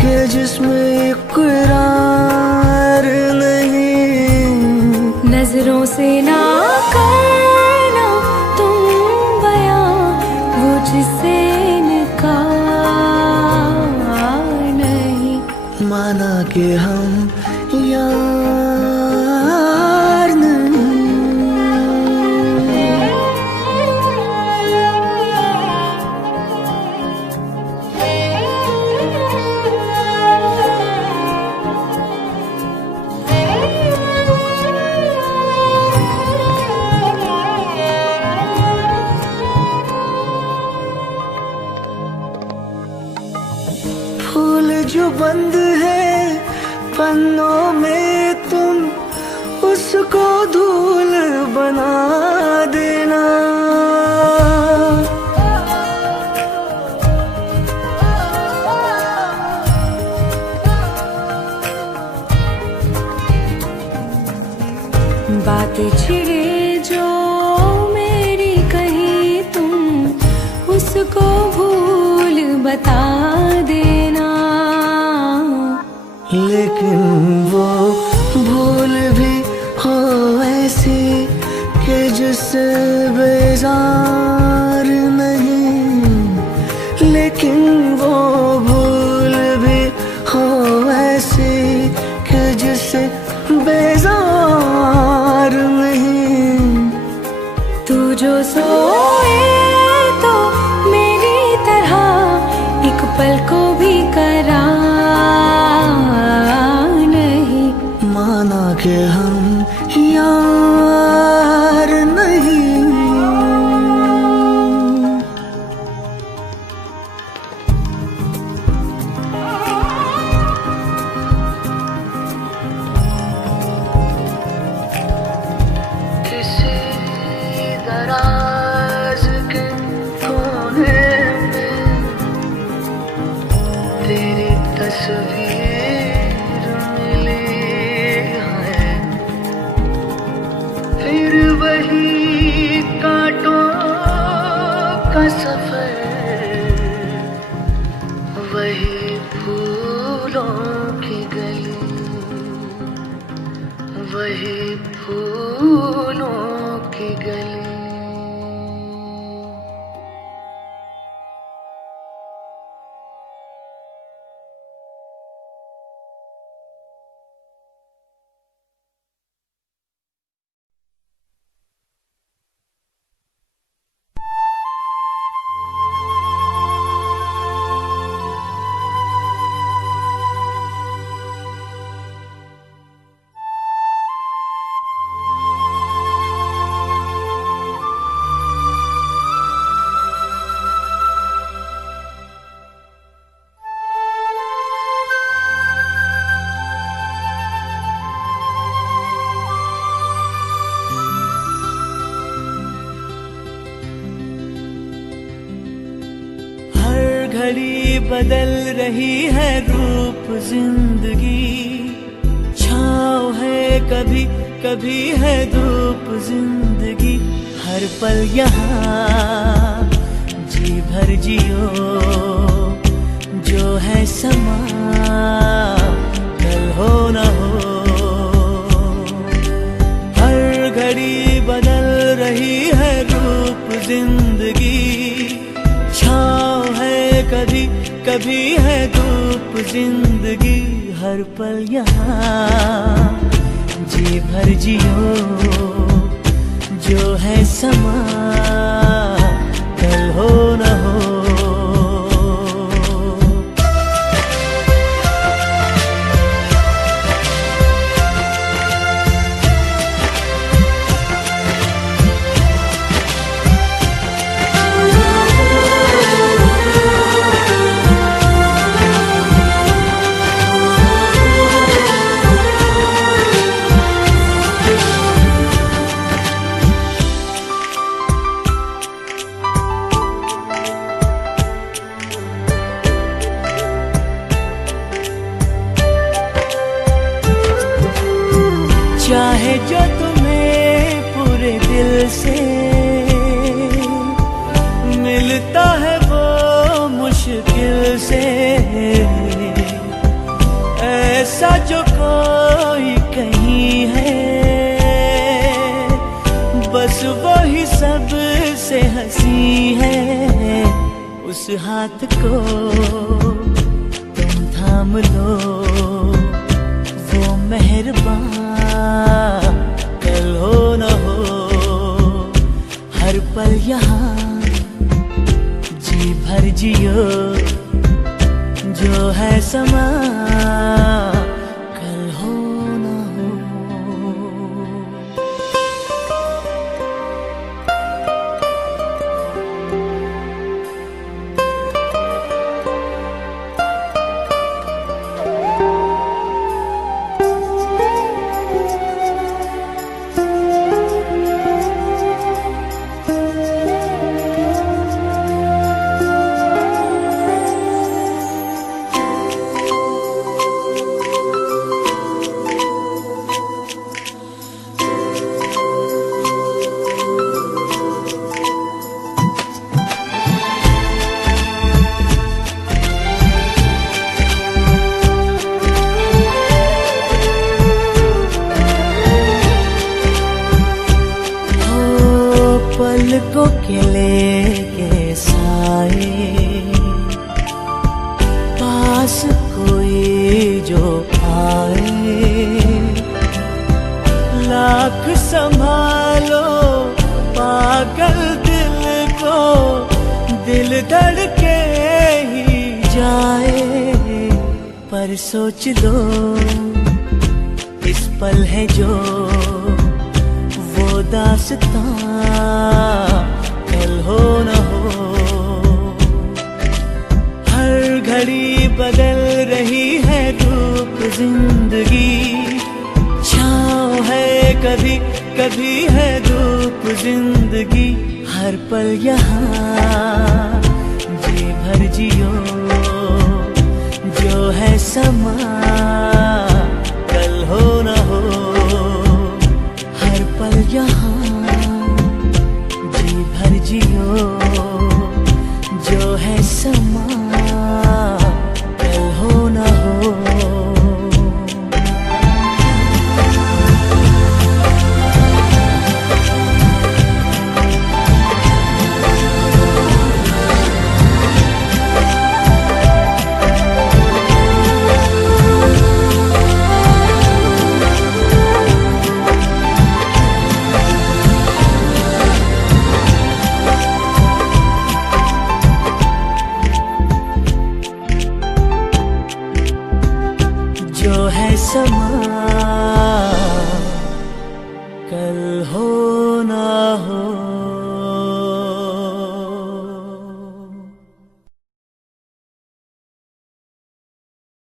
कि जिसमें इकरार नहीं। नजरों से ना करना तुम बयां वो जिससे इनकार नहीं। माना कि हम यार नहीं। फूल जो बंद है पन्नों में तुम उसको धूल बना देना। बातें छिड़े जो मेरी कही तुम उसको भूल बता देना। लेकिन वो भूल भी हो ऐसी कि जिससे बेजार नहीं। लेकिन वो भूल भी हो ऐसी कि जिससे बेजार नहीं। तू जो सोए तो मेरी तरह एक पल को भी करार नहीं। माना कि हम यार नहीं। किसी दराज के कोने में तेरी तस्वीर मिली है। फिर वही कांटों का सफर, वही फूलों की गली, वही फूलों की गली। घड़ी बदल रही है रूप जिंदगी। छाँव है कभी कभी है धूप जिंदगी। हर पल यहाँ जी भर जियो जो है समा कल हो न हो। हर घड़ी बदल रही है रूप जिंदगी। छाँव है कभी कभी है धूप जिंदगी। हर पल यहाँ जी भर जियो जो है समा कल हो न हो। चाहे जो तुम्हें पूरे दिल से मिलता है वो मुश्किल से, ऐसा जो कोई कहीं है, बस वही सबसे हंसी है। उस हाथ को तुम थाम लो, वो मेहरबान कल हो न हो। हर पल यहाँ जी भर जियो, जो है समा कल हो न हो। पलकों के लेके साए, पास कोई जो आए। लाख संभालो पागल दिल को, दिल धड़के ही जाए। पर सोच लो इस पल है जो वो दास्तां कल हो न हो। हर घड़ी बदल रही है रूप जिंदगी, छाँव है कभी कभी है धूप जिंदगी। हर पल यहाँ जी भर जियो, जो है समा कल हो न हो। हर पल यहाँ जी भर जियो, जो है समा कल हो न हो। जो है समा कल हो